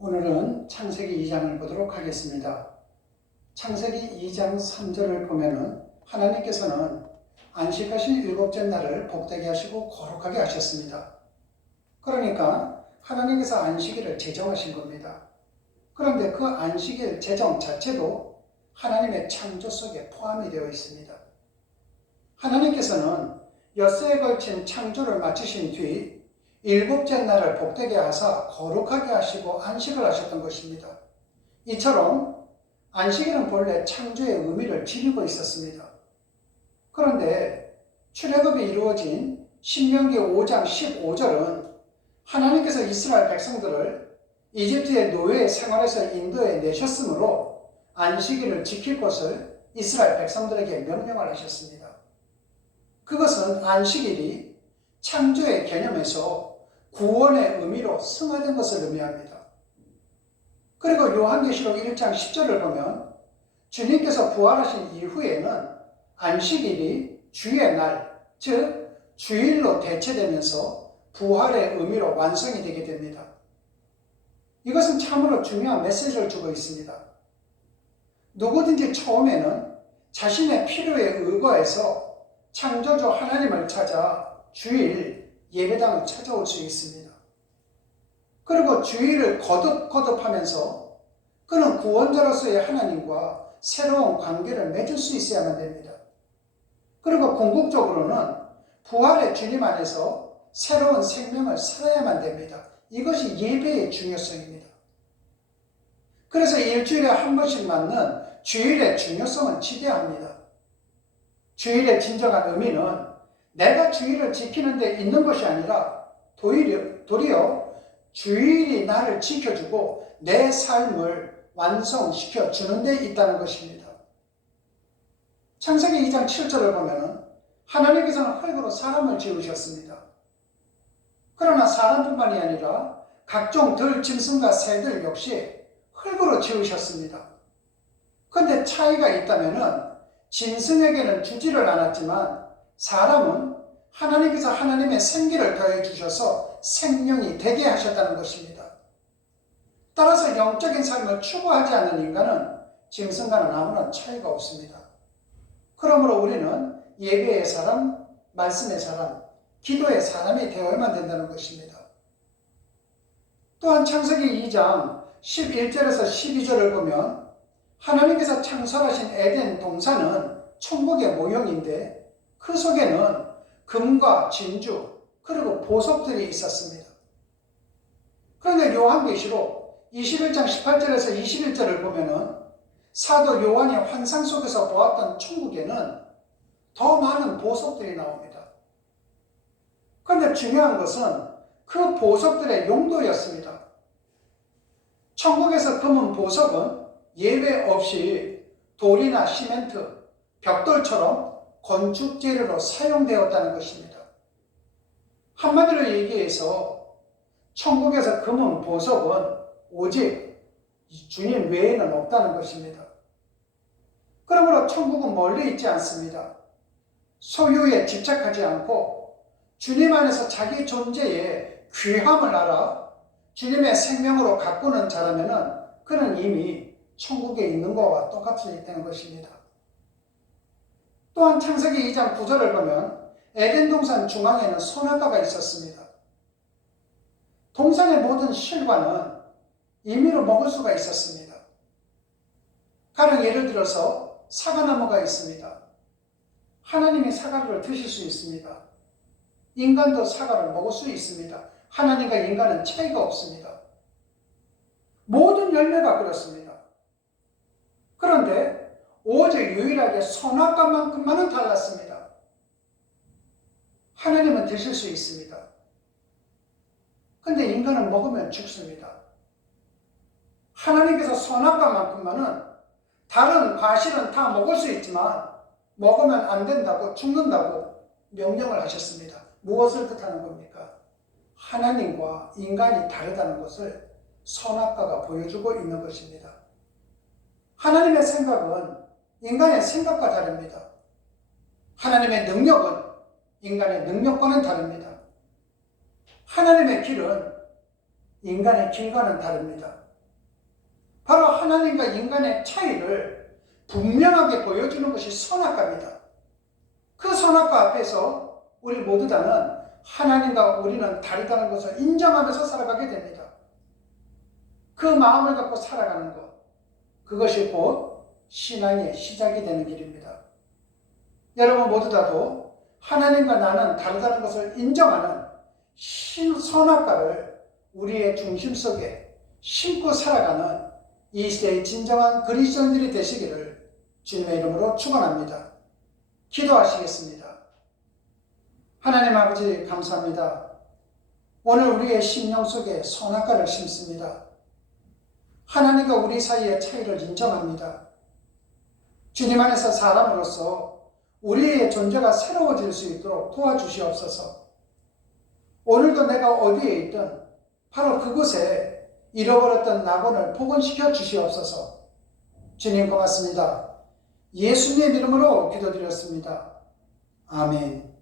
오늘은 창세기 2장을 보도록 하겠습니다. 창세기 2장 3절을 보면은 하나님께서는 안식하신 일곱째 날을 복되게 하시고 거룩하게 하셨습니다. 그러니까 하나님께서 안식일을 제정하신 겁니다. 그런데 그 안식일 제정 자체도 하나님의 창조 속에 포함이 되어 있습니다. 하나님께서는 엿새에 걸친 창조를 마치신 뒤 일곱째 날을 복되게 하사 거룩하게 하시고 안식을 하셨던 것입니다. 이처럼 안식일은 본래 창조의 의미를 지니고 있었습니다. 그런데 출애굽이 이루어진 신명기 5장 15절은 하나님께서 이스라엘 백성들을 이집트의 노예 생활에서 인도해 내셨으므로 안식일을 지킬 것을 이스라엘 백성들에게 명령을 하셨습니다. 그것은 안식일이 창조의 개념에서 구원의 의미로 승화된 것을 의미합니다. 그리고 요한계시록 1장 10절을 보면 주님께서 부활하신 이후에는 안식일이 주의 날, 즉 주일로 대체되면서 부활의 의미로 완성이 되게 됩니다. 이것은 참으로 중요한 메시지를 주고 있습니다. 누구든지 처음에는 자신의 필요에 의거해서 창조주 하나님을 찾아 주일 예배당을 찾아올 수 있습니다. 그리고 주일을 거듭하면서 그는 구원자로서의 하나님과 새로운 관계를 맺을 수 있어야만 됩니다. 그리고 궁극적으로는 부활의 주님 안에서 새로운 생명을 살아야만 됩니다. 이것이 예배의 중요성입니다. 그래서 일주일에 한 번씩 맞는 주일의 중요성은 지대합니다. 주일의 진정한 의미는 내가 주일을 지키는 데 있는 것이 아니라 도리어 주일이 나를 지켜주고 내 삶을 완성시켜 주는 데 있다는 것입니다. 창세기 2장 7절을 보면 하나님께서는 흙으로 사람을 지으셨습니다. 그러나 사람뿐만이 아니라 각종 들, 짐승과 새들 역시 흙으로 지으셨습니다. 그런데 차이가 있다면 짐승에게는 주지를 않았지만 사람은 하나님께서 하나님의 생기를 더해 주셔서 생명이 되게 하셨다는 것입니다. 따라서 영적인 삶을 추구하지 않는 인간은 짐승과는 아무런 차이가 없습니다. 그러므로 우리는 예배의 사람, 말씀의 사람, 기도의 사람이 되어야만 된다는 것입니다. 또한 창세기 2장 11절에서 12절을 보면 하나님께서 창설하신 에덴 동산은 천국의 모형인데 그 속에는 금과 진주 그리고 보석들이 있었습니다. 그런데 요한계시록 21장 18절에서 21절을 보면 사도 요한이 환상 속에서 보았던 천국에는 더 많은 보석들이 나옵니다. 그런데 중요한 것은 그 보석들의 용도였습니다. 천국에서 금은 보석은 예외 없이 돌이나 시멘트, 벽돌처럼 건축 재료로 사용되었다는 것입니다. 한마디로 얘기해서 천국에서 금은 보석은 오직 주님 외에는 없다는 것입니다. 그러므로 천국은 멀리 있지 않습니다. 소유에 집착하지 않고 주님 안에서 자기 존재의 귀함을 알아 주님의 생명으로 가꾸는 자라면 그는 이미 천국에 있는 것과 똑같이 되는 것입니다. 또한 창세기 2장 9절을 보면 에덴 동산 중앙에는 선악과가 있었습니다. 동산의 모든 실과는 임의로 먹을 수가 있었습니다. 가령 예를 들어서 사과나무가 있습니다. 하나님이 사과를 드실 수 있습니다. 인간도 사과를 먹을 수 있습니다. 하나님과 인간은 차이가 없습니다. 모든 열매가 그렇습니다. 그런데 오직 유일하게 선악과만큼만은 달랐습니다. 하나님은 드실 수 있습니다. 그런데 인간은 먹으면 죽습니다. 하나님께서 선악과만큼만은 다른 과실은 다 먹을 수 있지만 먹으면 안 된다고 죽는다고 명령을 하셨습니다. 무엇을 뜻하는 겁니까? 하나님과 인간이 다르다는 것을 선악과가 보여주고 있는 것입니다. 하나님의 생각은 인간의 생각과 다릅니다. 하나님의 능력은 인간의 능력과는 다릅니다. 하나님의 길은 인간의 길과는 다릅니다. 하나님과 인간의 차이를 분명하게 보여주는 것이 선악과입니다. 그 선악과 앞에서 우리 모두 다는 하나님과 우리는 다르다는 것을 인정하면서 살아가게 됩니다. 그 마음을 갖고 살아가는 것, 그것이 곧 신앙의 시작이 되는 길입니다. 여러분 모두 다도 하나님과 나는 다르다는 것을 인정하는 선악과를 우리의 중심 속에 심고 살아가는 이 시대의 진정한 그리스도인들이 되시기를 주님의 이름으로 축원합니다. 기도하시겠습니다. 하나님 아버지 감사합니다. 오늘 우리의 심령 속에 선악과를 심습니다. 하나님과 우리 사이의 차이를 인정합니다. 주님 안에서 사람으로서 우리의 존재가 새로워질 수 있도록 도와주시옵소서. 오늘도 내가 어디에 있든 바로 그곳에 잃어버렸던 낙원을 복원시켜 주시옵소서. 주님 고맙습니다. 예수님의 이름으로 기도드렸습니다. 아멘.